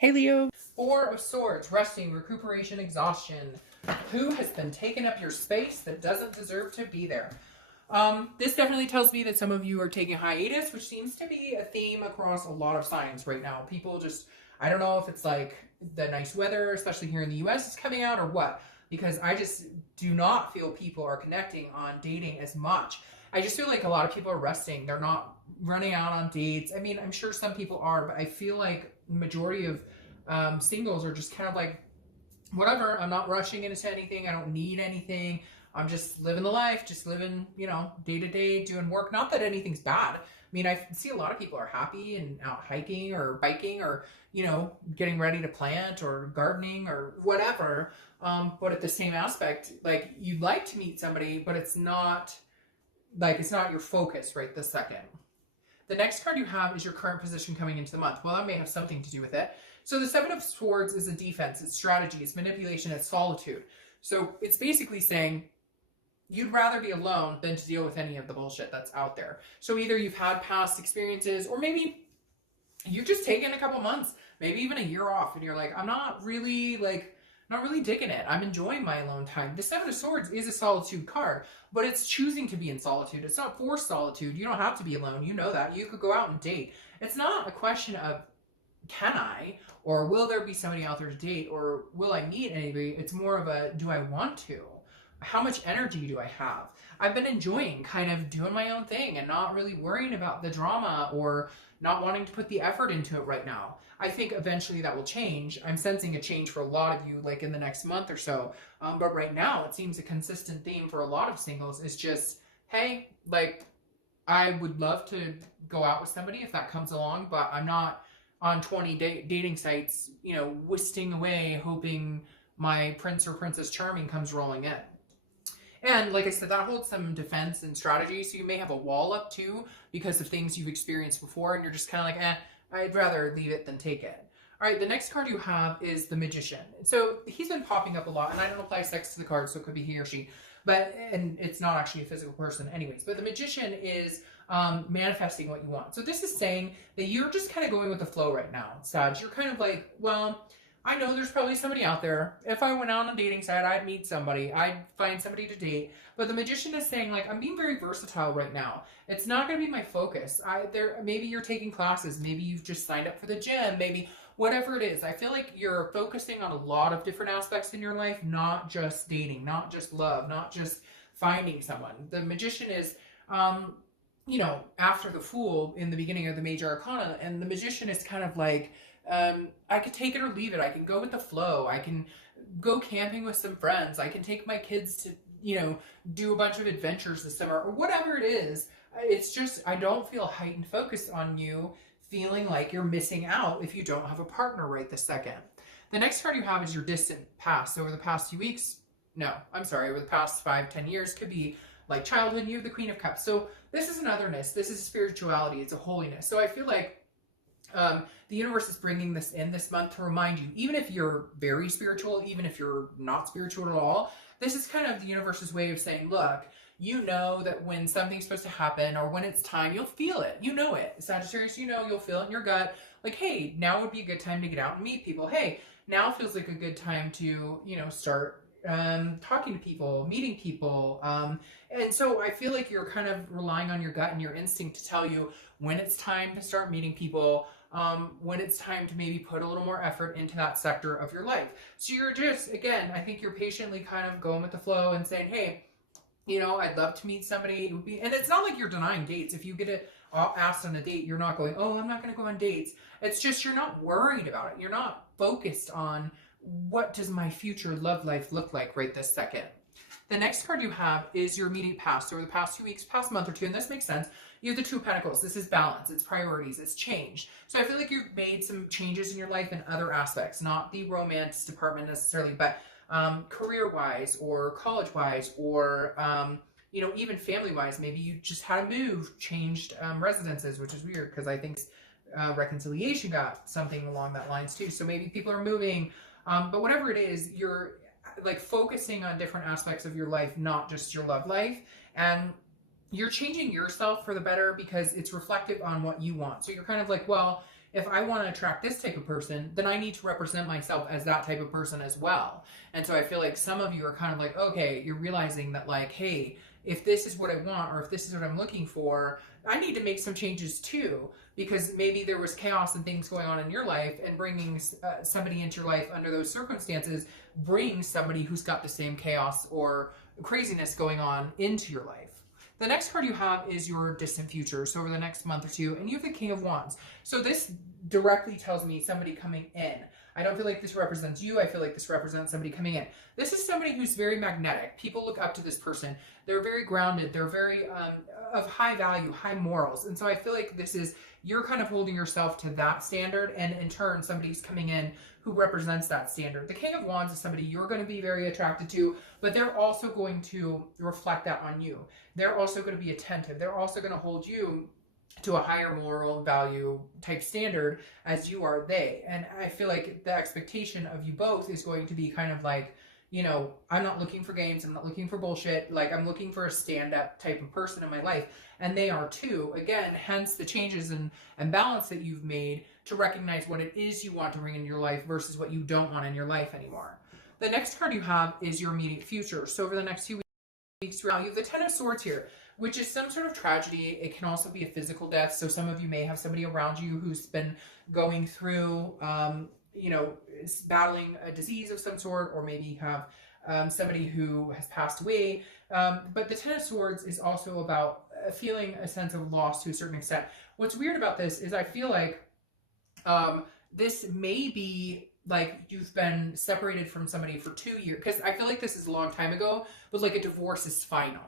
Hey Leo. Four of Swords, resting, recuperation, exhaustion. Who has been taking up your space that doesn't deserve to be there? This definitely tells me that some of you are taking hiatus, which seems to be a theme across a lot of signs right now. People just, I don't know if it's like the nice weather, especially here in the US, is coming out or what, because I just do not feel people are connecting on dating as much. I just feel like a lot of people are resting. They're not running out on dates. I mean, I'm sure some people are, but I feel like the majority of singles are just kind of like, whatever, I'm not rushing into anything. I don't need anything. I'm just living the life, just living, day to day, doing work. Not that anything's bad. I mean, I see a lot of people are happy and out hiking or biking or, getting ready to plant or gardening or whatever. But at the same aspect, like you'd like to meet somebody, but it's not your focus right this second. The next card you have is your current position coming into the month. Well, that may have something to do with it. So the Seven of Swords is a defense, it's strategy, it's manipulation, it's solitude. So it's basically saying you'd rather be alone than to deal with any of the bullshit that's out there. So either you've had past experiences, or maybe you've just taken a couple months, maybe even a year off, and you're like, I'm not really digging it. I'm enjoying my alone time. The Seven of Swords is a solitude card, but it's choosing to be in solitude. It's not forced solitude. You don't have to be alone. You know that. You could go out and date. It's not a question of can I, or will there be somebody out there to date, or will I meet anybody? It's more of a do I want to? How much energy do I have? I've been enjoying kind of doing my own thing and not really worrying about the drama or not wanting to put the effort into it right now. I think eventually that will change. I'm sensing a change for a lot of you, like in the next month or so. But right now, it seems a consistent theme for a lot of singles is just, hey, like, I would love to go out with somebody if that comes along, but I'm not on 20 dating sites, whisting away, hoping my prince or princess charming comes rolling in. And like I said, that holds some defense and strategy. So you may have a wall up too because of things you've experienced before, and you're just kind of like, I'd rather leave it than take it. All right, the next card you have is the Magician. So he's been popping up a lot, and I don't apply sex to the card, so it could be he or she, and it's not actually a physical person anyways. But the Magician is manifesting what you want. So this is saying that you're just kind of going with the flow right now, Sag. You're kind of like, well, I know there's probably somebody out there. If I went out on a dating site, I'd meet somebody. I'd find somebody to date. But the Magician is saying, like, I'm being very versatile right now. It's not going to be my focus. Maybe you're taking classes. Maybe you've just signed up for the gym. Maybe whatever it is. I feel like you're focusing on a lot of different aspects in your life, not just dating, not just love, not just finding someone. The Magician is, after the Fool in the beginning of the Major Arcana, and the Magician is kind of like, I could take it or leave it. I can go with the flow. I can go camping with some friends. I can take my kids to, do a bunch of adventures this summer or whatever it is. It's just, I don't feel heightened focus on you feeling like you're missing out if you don't have a partner right this second. The next card you have is your distant past. So over the past few weeks, over the past 5-10 years, could be like childhood. You have the Queen of Cups. So this is an otherness. This is spirituality. It's a holiness. So I feel like the universe is bringing this in this month to remind you, even if you're very spiritual, even if you're not spiritual at all, this is kind of the universe's way of saying, look, you know that when something's supposed to happen or when it's time, you'll feel it. You know it. Sagittarius, you'll feel it in your gut. Like, hey, now would be a good time to get out and meet people. Hey, now feels like a good time to, start talking to people, meeting people. And so I feel like you're kind of relying on your gut and your instinct to tell you when it's time to start meeting people, when it's time to maybe put a little more effort into that sector of your life. So you're just, again, I think you're patiently kind of going with the flow and saying, hey, I'd love to meet somebody. And it's not like you're denying dates. If you get asked on a date, you're not going, oh, I'm not going to go on dates. It's just you're not worried about it. You're not focused on what does my future love life look like right this second. The next card you have is your immediate past. So over the past 2 weeks, past month or two, and this makes sense. You have the Two of Pentacles. This is balance. It's priorities. It's change. So I feel like you've made some changes in your life in other aspects, not the romance department necessarily, but career-wise or college-wise or, even family-wise. Maybe you just had a move, changed residences, which is weird because I think reconciliation got something along that lines too. So maybe people are moving, but whatever it is, you're like focusing on different aspects of your life, not just your love life. And you're changing yourself for the better because it's reflective on what you want. So you're kind of like, well, if I want to attract this type of person, then I need to represent myself as that type of person as well. And so I feel like some of you are kind of like, okay, you're realizing that like, hey, if this is what I want, or if this is what I'm looking for, I need to make some changes too, because maybe there was chaos and things going on in your life, and bringing somebody into your life under those circumstances brings somebody who's got the same chaos or craziness going on into your life. The next card you have is your distant future, so over the next month or two, and you have the King of Wands. So this directly tells me somebody coming in. I don't feel like this represents you. I feel like this represents somebody coming in. This is somebody who's very magnetic. People look up to this person. They're very grounded. They're very of high value, high morals. And so I feel like this is, you're kind of holding yourself to that standard, and in turn, somebody's coming in who represents that standard. The King of Wands is somebody you're going to be very attracted to, but they're also going to reflect that on you. They're also going to be attentive. They're also going to hold you to a higher moral value type standard as you are they. And I feel like the expectation of you both is going to be kind of like, you know, I'm not looking for games. I'm not looking for bullshit. Like, I'm looking for a stand-up type of person in my life. And they are too. Again, hence the changes and balance that you've made to recognize what it is you want to bring in your life versus what you don't want in your life anymore. The next card you have is your immediate future. So over the next few weeks, you have the Ten of Swords here, which is some sort of tragedy. It can also be a physical death. So some of you may have somebody around you who's been going through, you know, battling a disease of some sort, or maybe have somebody who has passed away. But the Ten of Swords is also about feeling a sense of loss to a certain extent. What's weird about this is I feel like this may be like you've been separated from somebody for 2 years, because I feel like this is a long time ago, but like a divorce is final.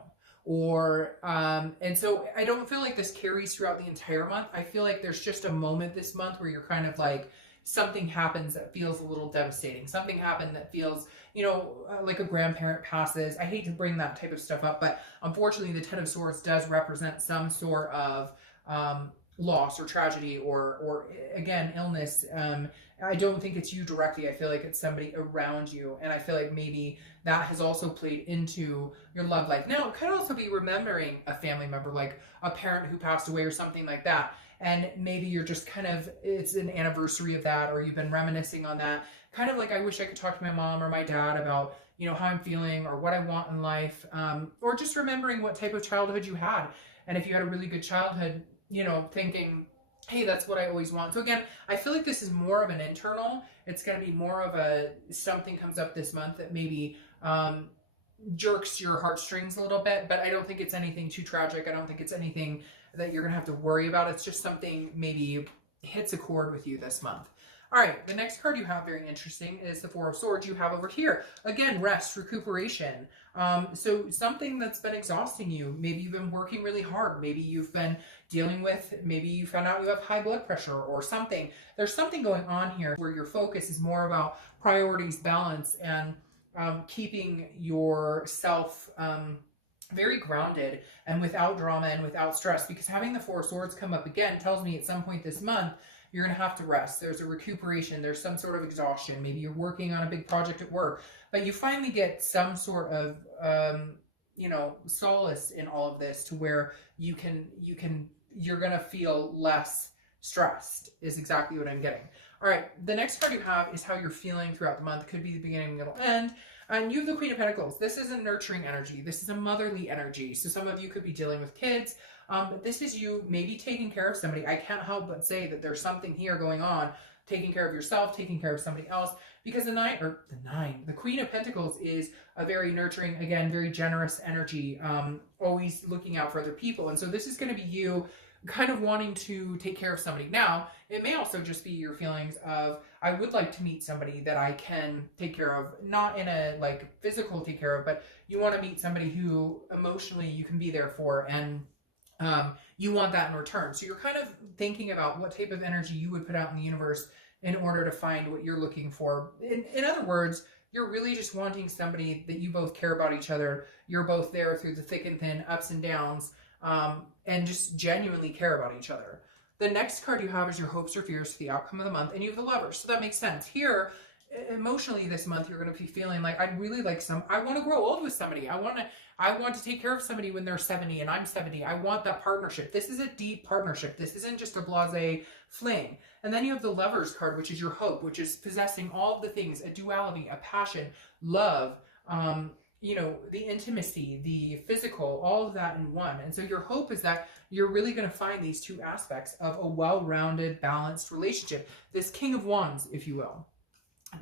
Or and so I don't feel like this carries throughout the entire month. I feel like there's just a moment this month where you're kind of like, something happens that feels a little devastating. Something happened that feels, you know, like a grandparent passes. I hate to bring that type of stuff up, but unfortunately the Ten of Swords does represent some sort of loss or tragedy or again, illness. I don't think it's you directly. I feel like it's somebody around you. And I feel like maybe that has also played into your love life. Now, it could also be remembering a family member, like a parent who passed away or something like that. And maybe you're just kind of, it's an anniversary of that, or you've been reminiscing on that. Kind of like, I wish I could talk to my mom or my dad about, you know, how I'm feeling or what I want in life. Or just remembering what type of childhood you had. And if you had a really good childhood, you know, thinking, hey, that's what I always want. So again, I feel like this is more of an internal. It's going to be more of a, something comes up this month that maybe jerks your heartstrings a little bit, but I don't think it's anything too tragic. I don't think it's anything that you're going to have to worry about. It's just something maybe hits a chord with you this month. All right, the next card you have, very interesting, is the Four of Swords you have over here. Again, rest, recuperation. So something that's been exhausting you. Maybe you've been working really hard. Maybe you've been dealing with, maybe you found out you have high blood pressure or something. There's something going on here where your focus is more about priorities, balance, and keeping yourself very grounded and without drama and without stress. Because having the Four of Swords come up again tells me at some point this month, you're going to have to rest. There's a recuperation. There's some sort of exhaustion. Maybe you're working on a big project at work, but you finally get some sort of, you know, solace in all of this to where you're going to feel less stressed is exactly what I'm getting. All right. The next card you have is how you're feeling throughout the month. Could be the beginning, middle, end. And you have the Queen of Pentacles. This is a nurturing energy. This is a motherly energy. So some of you could be dealing with kids. But this is you maybe taking care of somebody. I can't help but say that there's something here going on, taking care of yourself, taking care of somebody else, because the Queen of Pentacles is a very nurturing, again, very generous energy, always looking out for other people. And so this is going to be you kind of wanting to take care of somebody. Now, it may also just be your feelings of, I would like to meet somebody that I can take care of, not in a like physical take care of, but you want to meet somebody who emotionally you can be there for, and you want that in return. So you're kind of thinking about what type of energy you would put out in the universe in order to find what you're looking for. In other words, you're really just wanting somebody that you both care about each other. You're both there through the thick and thin, ups and downs, and just genuinely care about each other. The next card you have is your hopes or fears for the outcome of the month, and you have the Lovers. So that makes sense. Here, emotionally this month, you're going to be feeling like, I'd really like I want to grow old with somebody. I want to take care of somebody when they're 70 and I'm 70. I want that partnership. This is a deep partnership. This isn't just a blasé fling. And then you have the Lovers card, which is your hope, which is possessing all of the things, a duality, a passion, love, you know, the intimacy, the physical, all of that in one. And so your hope is that you're really going to find these two aspects of a well-rounded, balanced relationship. This King of Wands, if you will.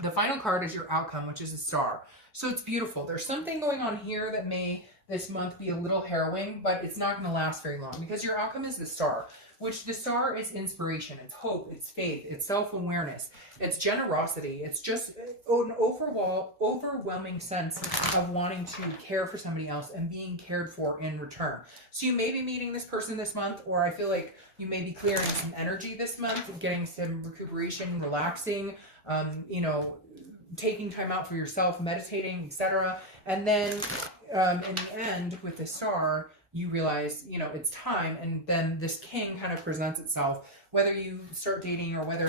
The final card is your outcome, which is a star. So it's beautiful. There's something going on here that may this month be a little harrowing, but it's not going to last very long because your outcome is the star, which the star is inspiration, it's hope, it's faith, it's self-awareness, it's generosity. It's just an overwhelming sense of wanting to care for somebody else and being cared for in return. So you may be meeting this person this month, or I feel like you may be clearing some energy this month, getting some recuperation, relaxing, you know, taking time out for yourself, meditating, etc. And then in the end, with the star, you realize, you know, it's time, and then this king kind of presents itself. Whether you start dating or whether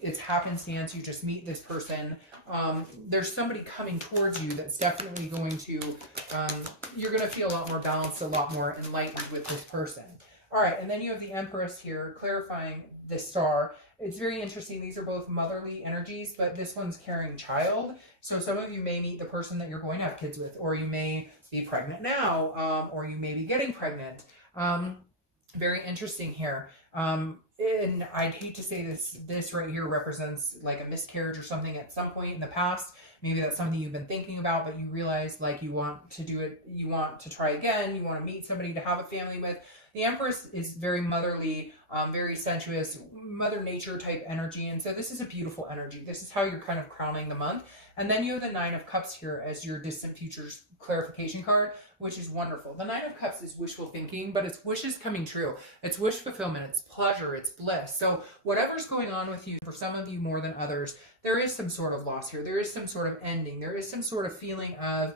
it's happenstance, you just meet this person, there's somebody coming towards you that's definitely going to, you're going to feel a lot more balanced, a lot more enlightened with this person. All right, and then you have the Empress here, clarifying the star. It's very interesting. These are both motherly energies, but this one's carrying child. So some of you may meet the person that you're going to have kids with, or you may be pregnant now, or you may be getting pregnant. Very interesting here. And I'd hate to say this right here represents like a miscarriage or something at some point in the past. Maybe that's something you've been thinking about, but you realize like you want to do it, you want to try again, you want to meet somebody to have a family with. The Empress is very motherly, very sensuous, Mother Nature type energy. And so this is a beautiful energy. This is how you're kind of crowning the month. And then you have the Nine of Cups here as your distant futures clarification card, which is wonderful. The Nine of Cups is wishful thinking, but it's wishes coming true. It's wish fulfillment. It's pleasure. It's bliss. So whatever's going on with you, for some of you more than others, there is some sort of loss here. There is some sort of ending. There is some sort of feeling of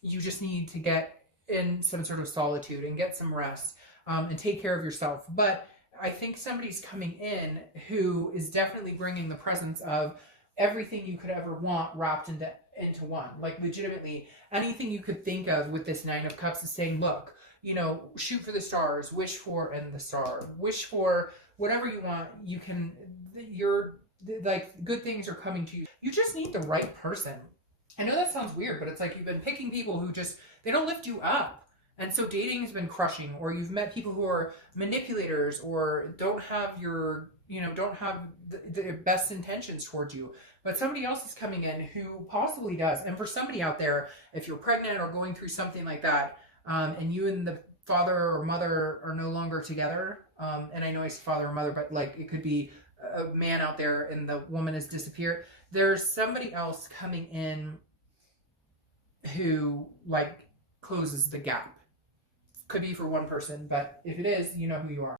you just need to get in some sort of solitude and get some rest and take care of yourself. But I think somebody's coming in who is definitely bringing the presence of everything you could ever want wrapped into one. Like legitimately anything you could think of with this Nine of Cups is saying, look, you know, shoot for the stars, wish for and the star, wish for whatever you want. You can, like good things are coming to you. You just need the right person. I know that sounds weird, but it's like you've been picking people who just, they don't lift you up. And so dating has been crushing, or you've met people who are manipulators or don't have your, you know, don't have the best intentions towards you. But somebody else is coming in who possibly does. And for somebody out there, if you're pregnant or going through something like that, and you and the father or mother are no longer together, and I know it's father or mother, but like it could be a man out there and the woman has disappeared, there's somebody else coming in who like closes the gap. Could be for one person, but if it is, you know who you are.